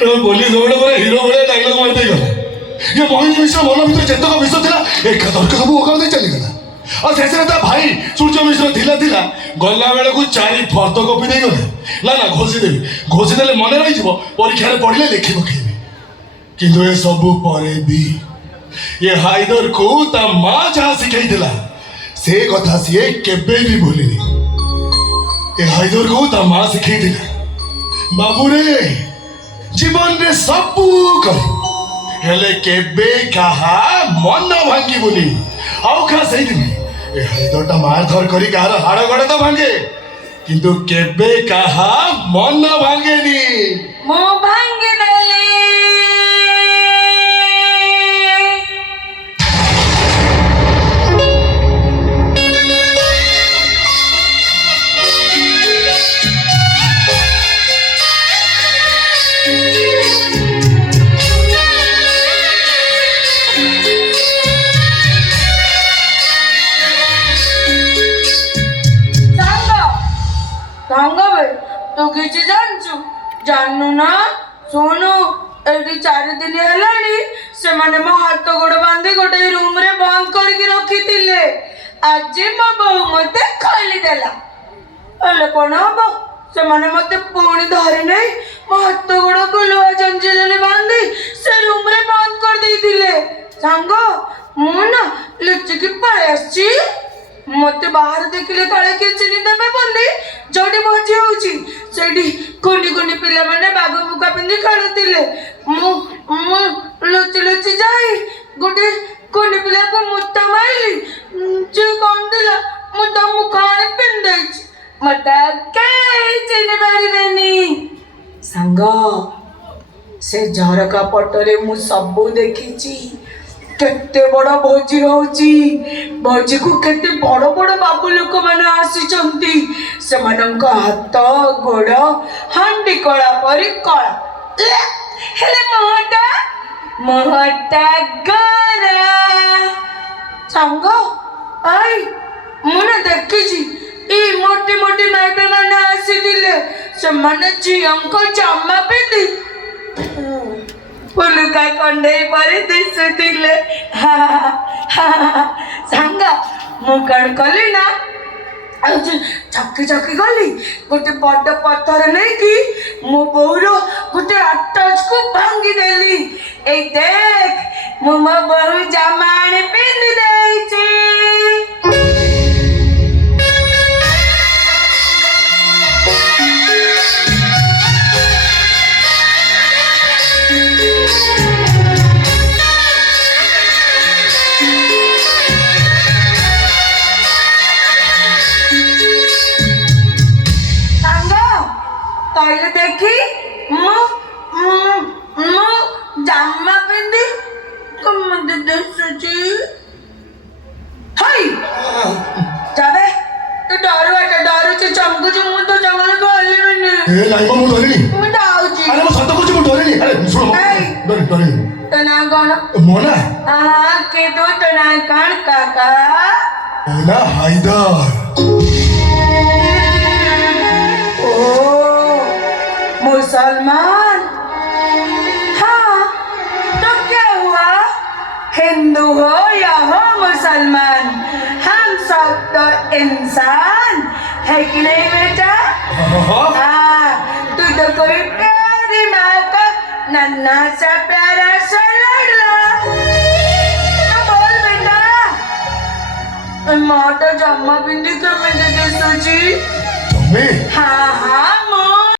बोली दौड़ पर हिरो भाया डायलॉग मार देगला ये मोहिनी मिश्र मन भीतर जेतक विष थिला एक तर्क सब ओकार दे चली गला और शेषे ता भाई सूर्य मिश्र थिला थिला गला बेले को चारि फर्द कॉपी दे गले ना घोषी देले मन रही जीवो परीक्षा रे पढ़ले लिखि पकेबे किंतु ए सब परे भी ये हाइदर को ता मां जहा सिखाई दिला से कथा सी केबे भी भूलिनी ए हाइदर को ता मां सिखाई दिला बाबू रे जीवन रे सब कर हेले केबे कहा मन न भांगी बोली आउ खा सही दिन ए हाइदरटा मार धर करी कहार हाड़ गड़े तो भांगे किंतु केबे कहा मन न भांगेनी मो भांगे देले तो किसी जानू ना सोनू एटी 4 दिन हेलानी से माने मो हाथ गोड़ बांधी गोटे रूम रे बंद करके रखी थिले आज मो बहु मते खोली देला अले कोन हबो से माने मते पुणी धरि नै मो हाथ गोड़ को लोहा जंजीर ले बांधी से रूम रे बंद कर दी थिले सांगो मु ना लिपचिकी पळे आछि मते बाहर देखिले काले के चिनी देबे बोली जोडी भोजी होउची सेडी कोनी कोनी पिला माने बाग मुका पिंदी खेलुतिले मु मु लुचि लुचि जाई गोटे कोनी पिला को मुत्ता माइली जे कोंदिला मुत्ता मुखाने पिंदैछ मता के चिनी बारिबेनी संग से झरका पटरे मु सब देखिची केते बड़ भोजी होउची भोजी को केते बड़ बड़ बाबू लोक माने आसीचंती से मनक हाथ गोड़ हांडी कला परी कला हेले मोहटा गरा संग आई मुने देखिची ई मोटी मोटी माइबे माने आसीदिले से माने झियंको जामा पिंदी पुलुका कंडे परे दिसुतिले सांगा मु कण कली ना चकी गली गोटे बड़ पत्थर नहीं कि मो बौर गोटे अटच को भांगी देली ए देख मो बहु जमाने पिंदी देइची कहले देखी मु जामा पिंदी कम दिसुची हाय जाबे तो डरुची चमकुची मु तो जंगल को हल्ली ए नाही मु डरिनी मु जाउची अरे मु सत कुची मु डरिनी अरे सुन डरी तना कोन मोना हां के तो तना कान काका मोना हाइदर मुसलमान हाँ तो क्या हुआ हिंदू हो या हो मुसलमान हम सब तो इंसान है कि नहीं बेटा हाँ तू तो कोई प्यारी माँ का नन्हा सा प्यारा सा लड़ला तो बोल बेटा माँ तो जम्मा बिंदी कर में दे सोची हाँ